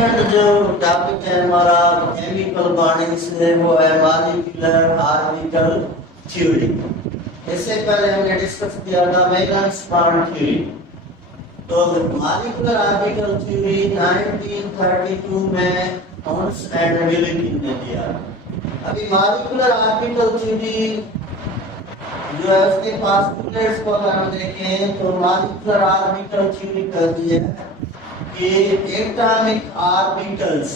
Second जो topic है हमारा केमिकल बॉन्डिंग से वो है मॉलिक्यूलर ऑर्बिटल थ्योरी। इससे पहले हमने डिस्कस किया था वैलेंस बॉन्ड थ्योरी। तो मॉलिक्यूलर ऑर्बिटल थ्योरी 1932 में थॉमस एंड विलिकिन ने दिया। अभी मॉलिक्यूलर ऑर्बिटल थ्योरी जो है उसके पास्टुलेट्स को अगर हम देखें तो मॉलिक्यूलर ऑर्बिटल थ्योरी कहती है कि atomic orbitals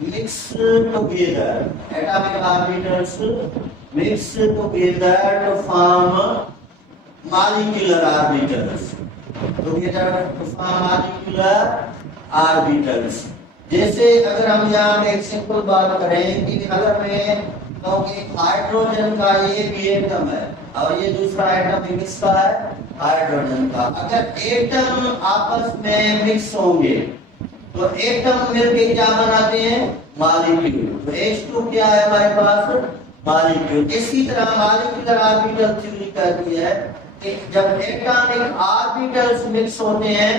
mix together, atomic orbitals mix together to form molecular orbitals, जैसे अगर हम यहाँ पे एक सिंपल बात करें कि अगर मैं कहूँ कि हाइड्रोजन का ये भी एटम है और ये दूसरा एटम किसका है, हाइड्रोजन का। अगर एटम आपस में मिक्स होंगे तो एटम मिलके क्या बनाते हैं, मॉलिक्यूल। तो H2 क्या है हमारे पास, मॉलिक्यूल। इसी तरह मॉलिक्यूलर ऑर्बिटल थ्योरी कहती है कि जब एटॉमिक ऑर्बिटल्स मिक्स होते हैं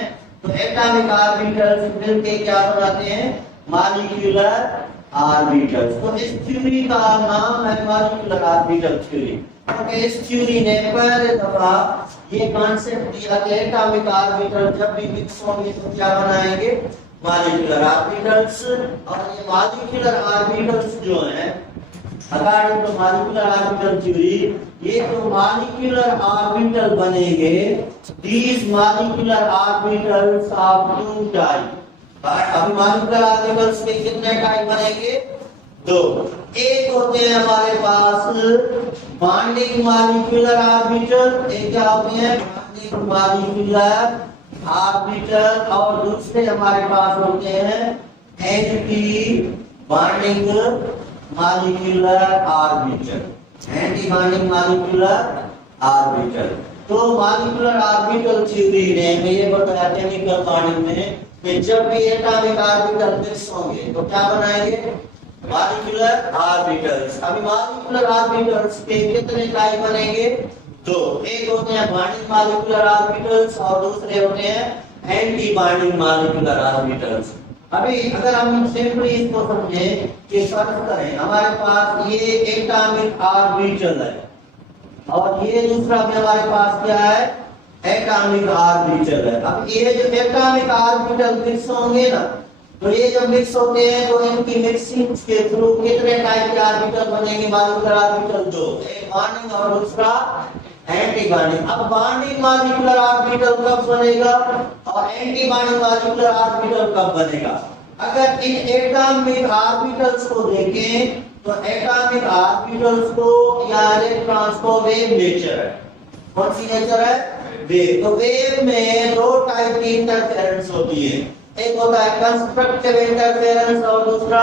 तो एटॉमिक ऑर्बिटल्स मिलके क्या बनाते हैं, मॉलिक्यूलर ऑर्बिटल्स। तो इस थ्योरी का नाम है मॉलिक्यूलर ऑर्बिटल थ्योरी। क्योंकि इस थ्योरी ने पहले दफा ये कॉन्सेप्ट दिया कि एटॉमिक ऑर्बिटल जब भी मिक्स होंगे तो क्या बनाएंगे, मॉलिक्यूलर ऑर्बिटल्स। और ये मॉलिक्यूलर ऑर्बिटल्स जो हैं according to molecular orbital theory, ये तो मॉलिक्यूलर ऑर्बिटल बनेंगे, these molecular orbitals of two type. अभी मॉलिक्यूलर ऑर्बिटल्स के कितने टाइप बनेंगे, दो। एक होते हैं हमारे पास बॉन्डिंग मॉलिक्यूलर ऑर्बिटल, एक क्या होते हैं, बॉन्डिंग मॉलिक्यूलर ऑर्बिटल, और दूसरे हमारे पास होते हैं anti bonding molecular orbital, anti bonding molecular orbital. तो मॉलिक्यूलर ऑर्बिटल थ्योरी ने ये बताया केमिकल बॉन्डिंग में कि जब भी एटॉमिक ऑर्बिटल मिक्स होंगे तो क्या बनाएंगे, मॉलिक्यूलर ऑर्बिटल्स। अभी मॉलिक्यूलर ऑर्बिटल्स के कितने टाइप बनेंगे, दो। एक होते हैं बॉन्डिंग मॉलिक्यूलर ऑर्बिटल्स और दूसरे होते हैं एंटी बॉन्डिंग मॉलिक्यूलर ऑर्बिटल्स। अभी अगर हम सिंपली इसको समझें कि फर्ज करें, हमारे पास ये एटॉमिक ऑर्बिटल है और ये दूसरा में हमारे पास क्या है, एटॉमिक ऑर्बिटल है। अब ये जो एटॉमिक ऑर्बिटल मिक्स होंगे ना, तो ये जब मिक्स होते हैं तो इनकी मिक्सिंग के थ्रू कितने टाइप के ऑर्बिटल बनेंगे, मॉलिक्यूलर ऑर्बिटल दो, एक बॉन्डिंग और दूसरा एंटी बॉन्डिंग। अब बॉन्डिंग मॉलिक्यूलर ऑर्बिटल कब बनेगा और एंटी बॉन्डिंग मॉलिक्यूलर ऑर्बिटल कब बनेगा। अगर इन एटॉमिक ऑर्बिटल्स को देखें तो एटॉमिक ऑर्बिटल्स को या इलेक्ट्रॉन्स को वेव नेचर है। कौन सी नेचर है, वेव। तो वेव में दो टाइप की इंटरफेरेंस होती है, एक होता है कंस्ट्रक्टिव इंटरफेरेंस और दूसरा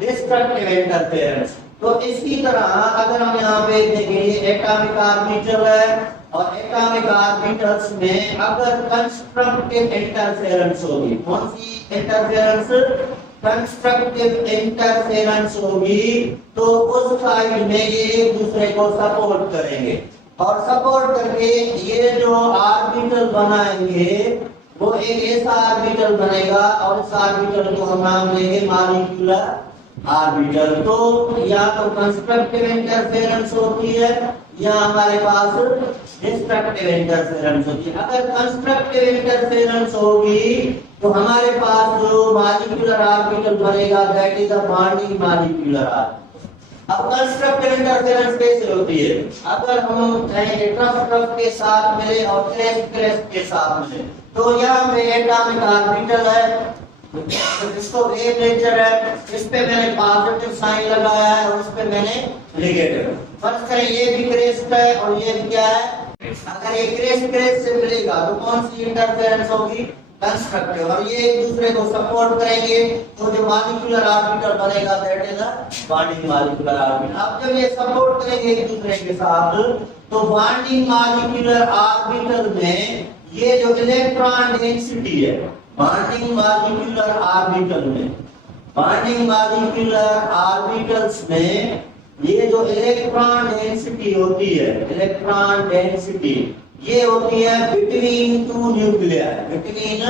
डिस्ट्रक्टिव इंटरफेरेंस। तो इसी तरह अगर हम यहाँ पे देखेंगे एटॉमिक ऑर्बिटल है और एटॉमिक ऑर्बिटल्स में अगर कंस्ट्रक्टिव इंटरफेरेंस होगी, कौन सी इंटरफेरेंस, कंस्ट्रक्टिव इंटरफेरेंस होगी, तो उस साइड में ये एक दूसरे को सपोर्ट करेंगे और सपोर्ट करके ये जो ऑर्बिटल बनाएंगे वो एक ऐसा ऑर्बिटल बनेगा और इस ऑर्बिटल को हम नाम देंगे मॉलिक्यूलर ऑर्बिटल। तो या तो कंस्ट्रक्टिव इंटरफेरेंस होती है या हमारे पास डिस्ट्रक्टिव इंटरफेरेंस होती है। अगर कंस्ट्रक्टिव इंटरफेरेंस होगी तो हमारे पास जो मॉलिक्यूलर ऑर्बिटल बनेगा that is a bonding molecular orbital. अब कंस्ट्रक्टिव इंटरफेरेंस कैसे होती है, अगर हम कहें ट्रफ के साथ मिले और क्रेस्ट के साथ मिले, तो यहाँ पे एटॉमिक ऑर्बिटल है, इसको वेव नेचर है, इस पे मैंने पॉजिटिव साइन लगाया है और इस पे मैंने नेगेटिव। फर्ज करें ये भी क्रेस्ट है और ये भी क्या है, अगर ये क्रेस्ट से मिलेगा तो कौन सी इंटरफेरेंस होगी, कंस्ट्रक्टिव। और ये एक दूसरे को सपोर्ट करेंगे तो जो मॉलिक्यूलर ऑर्बिटल बनेगा that is a bonding molecular orbital. अब जब ये सपोर्ट करेंगे एक दूसरे के साथ तो बॉन्डिंग मॉलिक्यूलर ऑर्बिटल में ये जो इलेक्ट्रॉन डेंसिटी है बॉन्डिंग मॉलिक्यूलर ऑर्बिटल में, बॉन्डिंग मॉलिक्यूलर ऑर्बिटल्स में ये जो इलेक्ट्रॉन डेंसिटी होती है, इलेक्ट्रॉन डेंसिटी ये होती है between two nuclear, between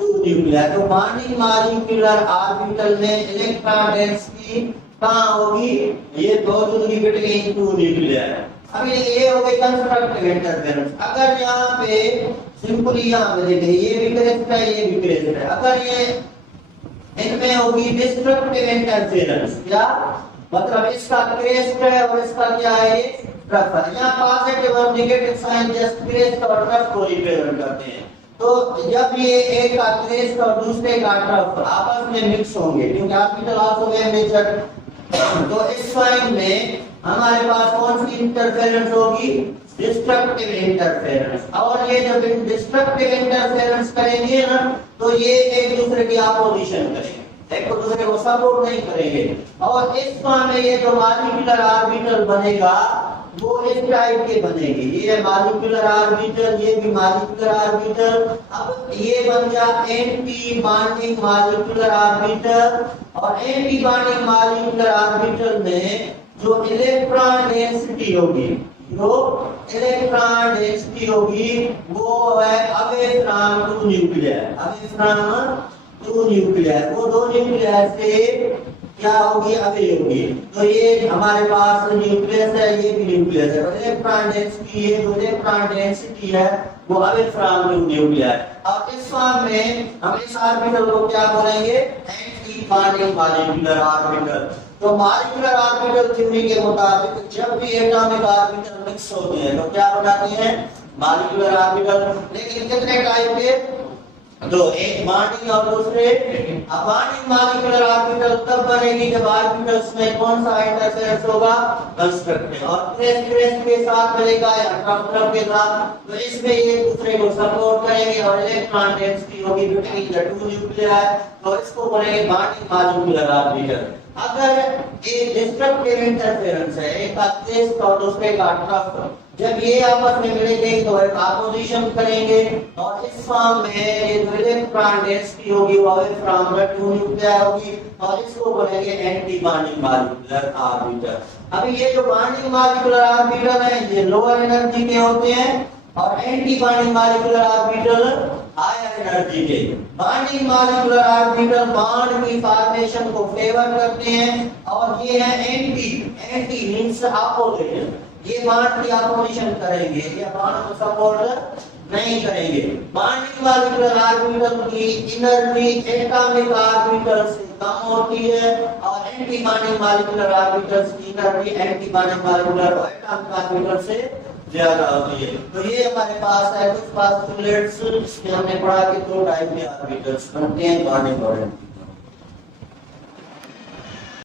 two nuclear. तो बॉन्डिंग मॉलिक्यूलर ऑर्बिटल में इलेक्ट्रॉन डेंसिटी कहाँ होगी, ये दो दूरी बिटवीन टू न्यूक्लियर। अभी ये हो गई कंस्ट्रक्टिव इंटरफेरेंस। अगर यहाँ पे सिंपली यहाँ पे देखिए ये भी करेक्ट है, ये भी करेक्ट है। अगर ये इनमें होगी डिस्ट्रक्टिव इंटरफेरेंस, क्या मतलब इसका क्रेस्ट है और इसका क्या है, ये ट्रफ है। यहाँ पॉजिटिव और नेगेटिव साइन जस्ट क्रेस्ट और ट्रफ को रिप्रेजेंट करते हैं। तो जब ये एक का क्रेस्ट और दूसरे का ट्रफ आपस में मिक्स होंगे, क्योंकि ऑर्बिटल आल्सो वेव नेचर, तो इस साइन में हमारे पास कौन सी इंटरफेरेंस होगी, डिस्ट्रक्टिव इंटरफेरेंस। और ये जब डिस्ट्रक्टिव इंटरफेरेंस करेंगे ना, तो ये एक दूसरे की अपोजिशन करेंगे, एक दूसरे को सपोर्ट नहीं करेंगे। और इस फॉर्म में ये जो मॉलिक्यूलर ऑर्बिटल बनेगा वो इस टाइप के बनेंगे। ये मॉलिक्यूलर ऑर्बिटल, ये भी मॉलिक्यूलर ऑर्बिटल। अब ये बन गया एंटी बॉन्डिंग मॉलिक्यूलर ऑर्बिटल। और एंटी बॉन्डिंग मॉलिक्यूलर ऑर्बिटल में जो इलेक्ट्रॉन डेंसिटी होगी, जो इलेक्ट्रॉन डेंसिटी होगी वो है away from two nuclear, away from two nuclear. वो दो न्यूक्लियर से क्या होगी, अवे होगी। तो ये हमारे पास न्यूक्लियस है, ये भी न्यूक्लियस है। इलेक्ट्रॉन डेंसिटी, ये जो इलेक्ट्रॉन डेंसिटी है वो अवे फ्रॉम टू न्यूक्लियर। और इस फॉर्म में हम इस ऑर्बिटल को क्या बोलेंगे, एंटी बॉन्डिंग मॉलिक्यूलर ऑर्बिटल। तो मॉलिक्यूलर ऑर्बिटल थ्योरी के मुताबिक जब भी एटॉमिक ऑर्बिटल मिक्स होते हैं तो क्या बनाते हैं, मॉलिक्यूलर ऑर्बिटल। लेकिन कितने टाइप के, तो एक बॉन्डिंग और दूसरे बॉन्डिंग मॉलिक्यूलर ऑर्बिटल तब बनेगी जब ऑर्बिटल्स में कौन सा इंटरफेरेंस होगा, कंस्ट्रक्टिव। और क्रेस्ट के साथ मिलेगा या ट्रफ के साथ, तो इसमें ये दूसरे को सपोर्ट करेंगे और इलेक्ट्रॉन डेंसिटी होगी बिटवीन द टू न्यूक्लियर, तो इसको बोलेंगे बॉन्डिंग मॉलिक्यूलर ऑर्बिटल। अगर ये डिस्ट्रक्टिव इंटरफेरेंस है, एक का क्रेस्ट और दूसरे का ट्रफ, जब ये आपस में मिलेंगे तो एक अपोजिशन करेंगे। और इस फॉर्म में ये जो इलेक्ट्रॉन डेंसिटी होगी वो away from the two nuclear होगी, और इसको बोलेंगे एंटी बॉन्डिंग मॉलिक्यूलर ऑर्बिटल। अभी ये जो बॉन्डिंग मॉलिक्यूलर ऑर्बिटल है ये लोअर एनर्जी के होते हैं, और anti bonding molecular orbital higher energy के। बॉन्डिंग मॉलिक्यूलर ऑर्बिटल बॉन्ड की फॉर्मेशन को फेवर करते हैं, और ये है एंटी, एंटी मींस अपोजिट, ये बॉन्ड की अपोजिशन करेंगे, ये बॉन्ड को सपोर्ट नहीं करेंगे। बॉन्डिंग मॉलिक्यूलर ऑर्बिटल की एनर्जी एटॉमिक ऑर्बिटल से कम होती है, और एंटी बॉन्डिंग मॉलिक्यूलर ऑर्बिटल्स की energy anti bonding molecular atomic orbital से ज्यादा होती है। तो ये हमारे पास है कुछ पोस्टुलेट्स, इसमें हमने पढ़ा कि दो टाइप के ऑर्बिटल्स बनते हैं, बॉन्डिंग और